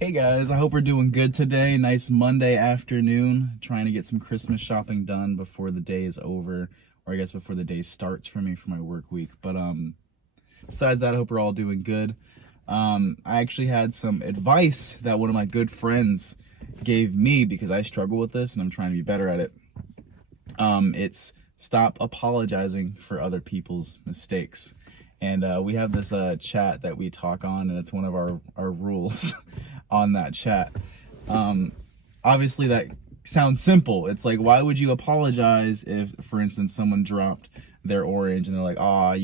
Hey guys, I hope we're doing good today. Nice Monday afternoon. Trying to get some Christmas shopping done before the day is over, or I guess before the day starts for me for my work week. But besides that, I hope we're all doing good. I actually had some advice that one of my good friends gave me because I struggle with this and I'm trying to be better at it. It's stop apologizing for other people's mistakes. And we have this chat that we talk on, and it's one of our rules on that chat. Obviously, that sounds simple. It's like, why would you apologize if, for instance, someone dropped their orange and they're like, "Ah,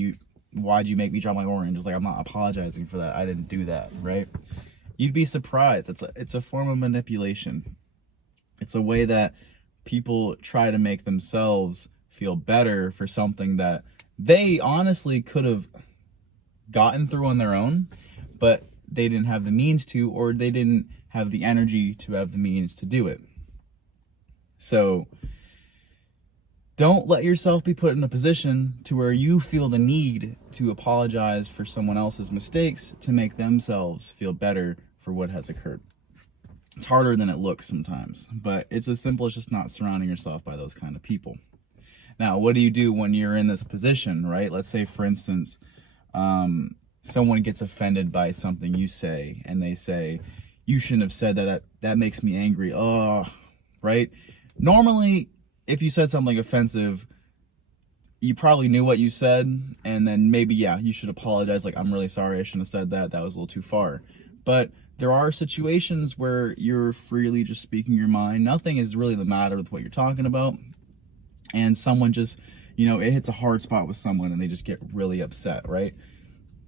why'd you make me drop my orange?" It's like, I'm not apologizing for that. I didn't do that, right? You'd be surprised. It's a form of manipulation. It's a way that people try to make themselves feel better for something that they honestly could have gotten through on their own, but they didn't have the means to, or they didn't have the energy to have the means to do it. So don't let yourself be put in a position to where you feel the need to apologize for someone else's mistakes to make themselves feel better for what has occurred. It's harder than it looks sometimes, but it's as simple as just not surrounding yourself by those kind of people. Now, what do you do when you're in this position, right? Let's say, for instance, someone gets offended by something you say, and they say, "You shouldn't have said that. That makes me angry." Oh, right? Normally, if you said something offensive, you probably knew what you said, and then maybe, yeah, you should apologize. Like, "I'm really sorry, I shouldn't have said that. That was a little too far." But there are situations where you're freely just speaking your mind. Nothing is really the matter with what you're talking about. And someone just, it hits a hard spot with someone and they just get really upset, right?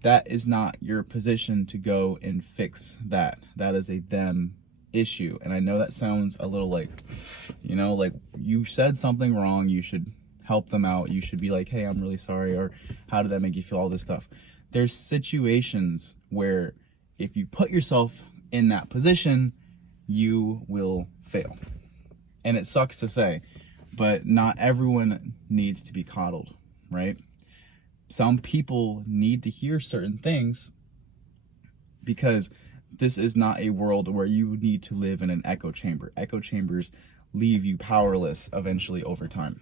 That is not your position to go and fix that. That is a them issue. And I know that sounds a little like, like you said something wrong, you should help them out. You should be like, "Hey, I'm really sorry," or "How did that make you feel?" All this stuff. There's situations where if you put yourself in that position, you will fail. And it sucks to say, but not everyone needs to be coddled, right? Some people need to hear certain things because this is not a world where you need to live in an echo chamber. Echo chambers leave you powerless eventually over time.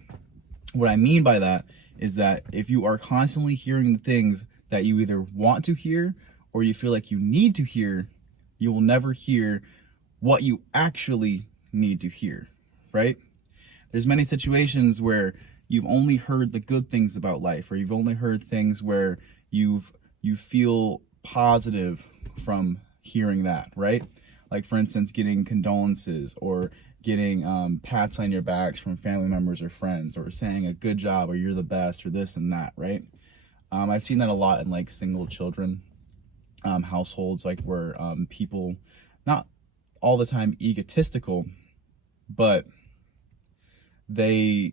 What I mean by that is that if you are constantly hearing the things that you either want to hear or you feel like you need to hear, you will never hear what you actually need to hear, right? There's many situations where you've only heard the good things about life, or you've only heard things where you feel positive from hearing that, right? Like, for instance, getting condolences or getting pats on your backs from family members or friends, or saying a good job or you're the best or this and that, right? I've seen that a lot in like single children households, like where people, not all the time egotistical, but they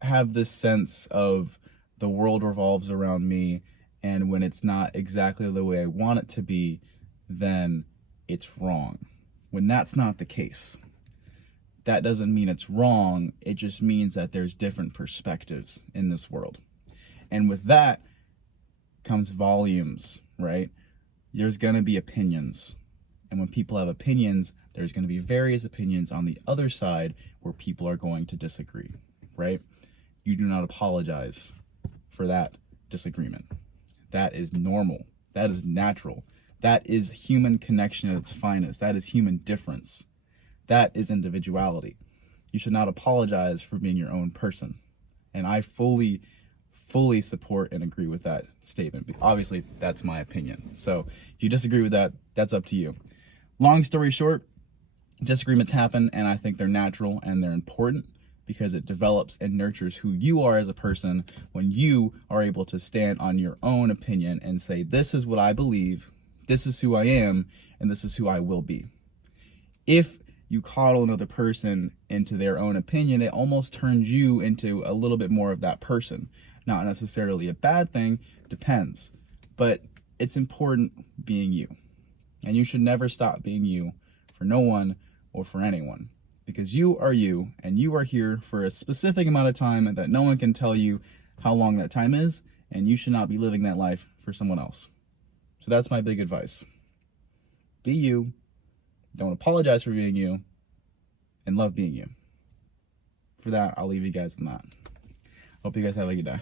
have this sense of the world revolves around me, and when it's not exactly the way I want it to be, then it's wrong. When that's not the case, that doesn't mean it's wrong. It just means that there's different perspectives in this world. And with that comes volumes, right? There's going to be opinions. And when people have opinions, there's going to be various opinions on the other side where people are going to disagree, right? You do not apologize for that disagreement. That is normal. That is natural. That is human connection at its finest. That is human difference. That is individuality. You should not apologize for being your own person. And I fully support and agree with that statement. But obviously, that's my opinion. So if you disagree with that, that's up to you. Long story short, disagreements happen, and I think they're natural and they're important because it develops and nurtures who you are as a person when you are able to stand on your own opinion and say, "This is what I believe, this is who I am, and this is who I will be." If you coddle another person into their own opinion, it almost turns you into a little bit more of that person. Not necessarily a bad thing, depends. But it's important being you. And you should never stop being you for no one or for anyone. Because you are you, and you are here for a specific amount of time, and that no one can tell you how long that time is, and you should not be living that life for someone else. So that's my big advice. Be you, Don't apologize for being you, and love being you. For that, I'll leave you guys on that. Hope you guys have a good day.